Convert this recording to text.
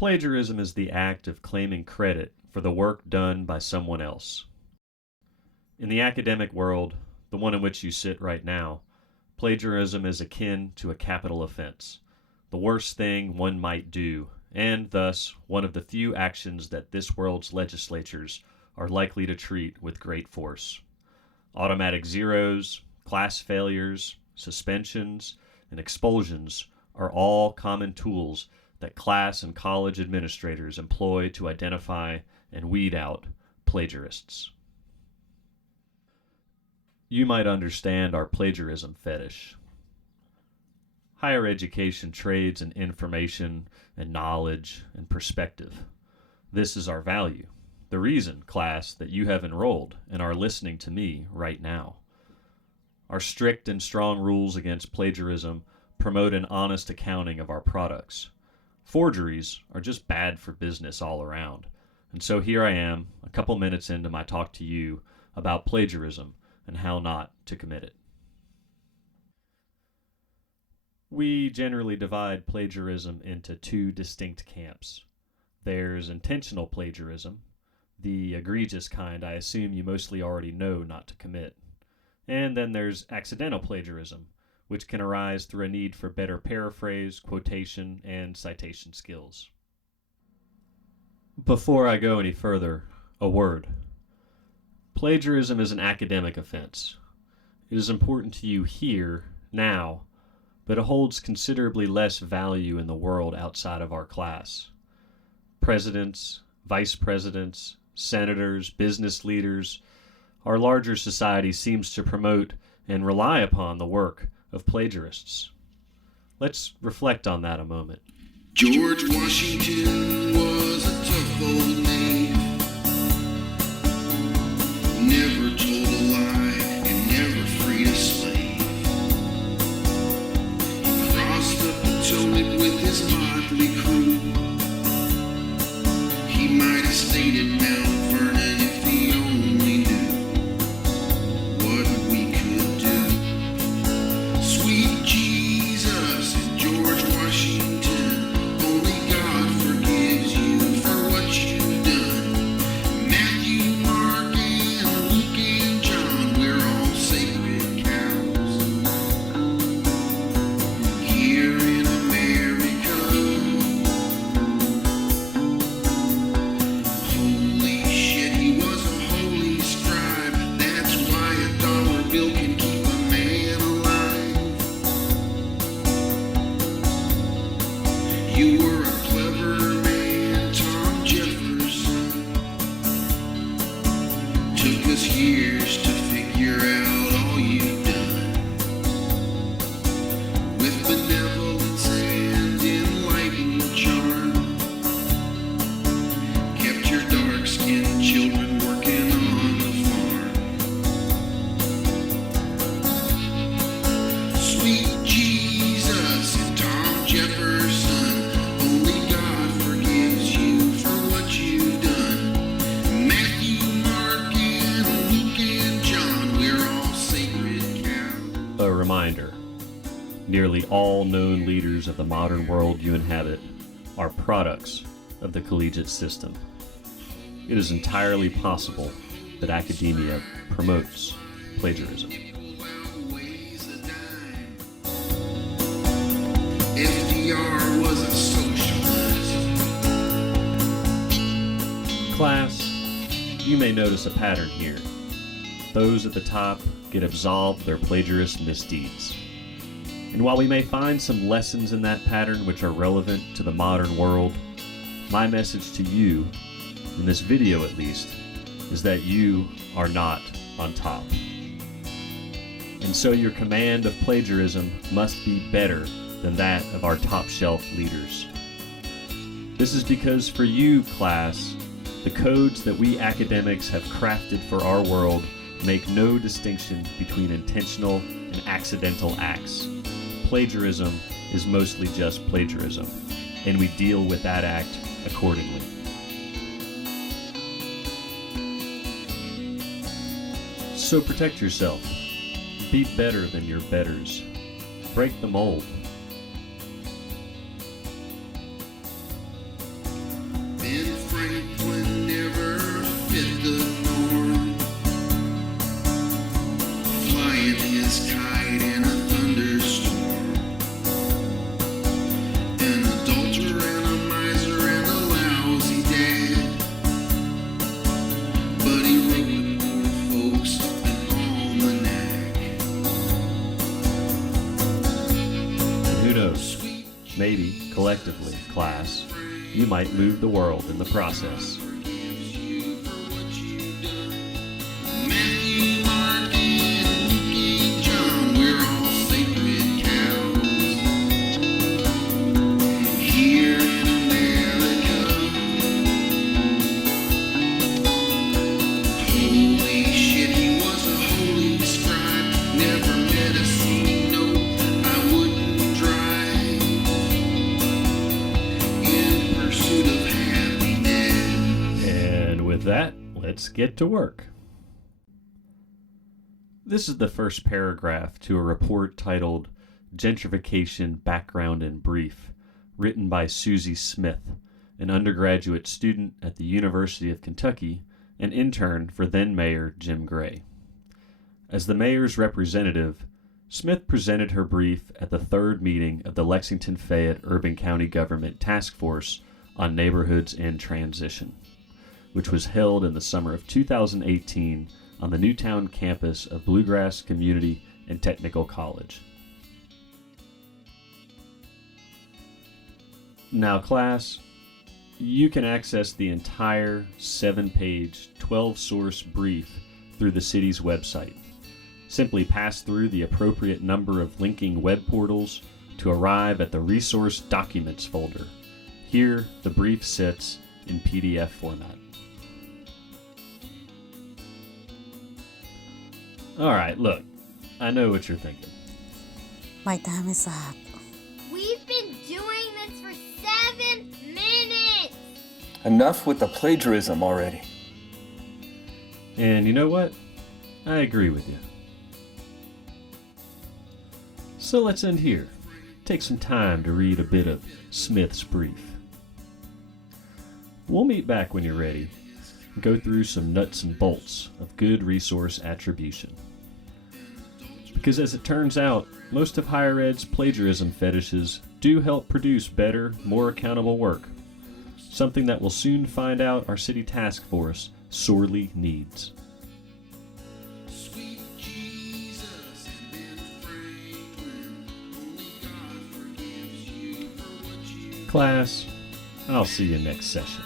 Plagiarism is the act of claiming credit for the work done by someone else. In the academic world, the one in which you sit right now, plagiarism is akin to a capital offense, the worst thing one might do, and thus one of the few actions that this world's legislatures are likely to treat with great force. Automatic zeros, class failures, suspensions, and expulsions are all common tools that class and college administrators employ to identify and weed out plagiarists. You might understand our plagiarism fetish. Higher education trades in information and knowledge and perspective. This is our value. The reason, class, that you have enrolled and are listening to me right now. Our strict and strong rules against plagiarism promote an honest accounting of our products. Forgeries are just bad for business all around. And so here I am, a couple minutes into my talk to you about plagiarism and how not to commit it. We generally divide plagiarism into two distinct camps. There's intentional plagiarism, the egregious kind I assume you mostly already know not to commit. And then there's accidental plagiarism, which can arise through a need for better paraphrase, quotation, and citation skills. Before I go any further, a word. Plagiarism is an academic offense. It is important to you here, now, but it holds considerably less value in the world outside of our class. Presidents, vice presidents, senators, business leaders, our larger society seems to promote and rely upon the work of plagiarists. Let's reflect on that a moment. George Washington was a tough old man, never told a lie and never freed a slave. He crossed the Potomac with his motley crew. He might have stayed at Mount Vernon if he only knew what we could do. Sweet Jesus and George Washington, only God forgives you for what you've done. Matthew, Mark, and Luke and John, we're all sacred cows here in America. Holy shit, he was a holy scribe. That's why a dollar bill can keep a man alive. You were a clever man, Tom Jefferson. Took us years to figure out all you've done. With benevolence and enlightened charm, kept your dark-skinned children working on the farm. Sweet Jesus and Tom Jefferson, only God forgives you for what you've done. Matthew, Mark, and Luke and John, we're all sacred cows. A reminder, nearly all known leaders of the modern world you inhabit are products of the collegiate system. It is entirely possible that academia promotes plagiarism. FDR was a socialist. Class, you may notice a pattern here. Those at the top get absolved of their plagiarist misdeeds. And while we may find some lessons in that pattern which are relevant to the modern world, my message to you, in this video at least, is that you are not on top. And so your command of plagiarism must be better than that of our top shelf leaders. This is because for you, class, the codes that we academics have crafted for our world make no distinction between intentional and accidental acts. Plagiarism is mostly just plagiarism, and we deal with that act accordingly. So protect yourself. Be better than your betters. Break the mold. knows? Maybe, collectively, class, you might move the world in the process. Matthew, Mark, and Luke, and John, we're all sacred cows. Here in America, holy shit, he was a holy scribe. Never met a scene, no, I wouldn't drive in pursuit of happiness. And with that, let's get to work. This is the first paragraph to a report titled Gentrification Background in Brief, written by Susie Smith, an undergraduate student at the University of Kentucky and intern for then Mayor Jim Gray. As the mayor's representative, Smith presented her brief at the third meeting of the Lexington-Fayette Urban County Government Task Force on Neighborhoods in Transition, which was held in the summer of 2018 on the Newtown campus of Bluegrass Community and Technical College. Now, class, you can access the entire 7-page, 12-source brief through the city's website. Simply pass through the appropriate number of linking web portals to arrive at the Resource Documents folder. Here, the brief sits in PDF format. Alright, look, I know what you're thinking. My time is up. We've been doing this for 7 minutes! Enough with the plagiarism already. And you know what? I agree with you. So let's end here. Take some time to read a bit of Smith's brief. We'll meet back when you're ready and go through some nuts and bolts of good resource attribution. Because as it turns out, most of higher ed's plagiarism fetishes do help produce better, more accountable work. Something that we'll soon find out our city task force sorely needs. Sweet Jesus and Ben Franklin, only God forgives you for what you Class, I'll see you next session.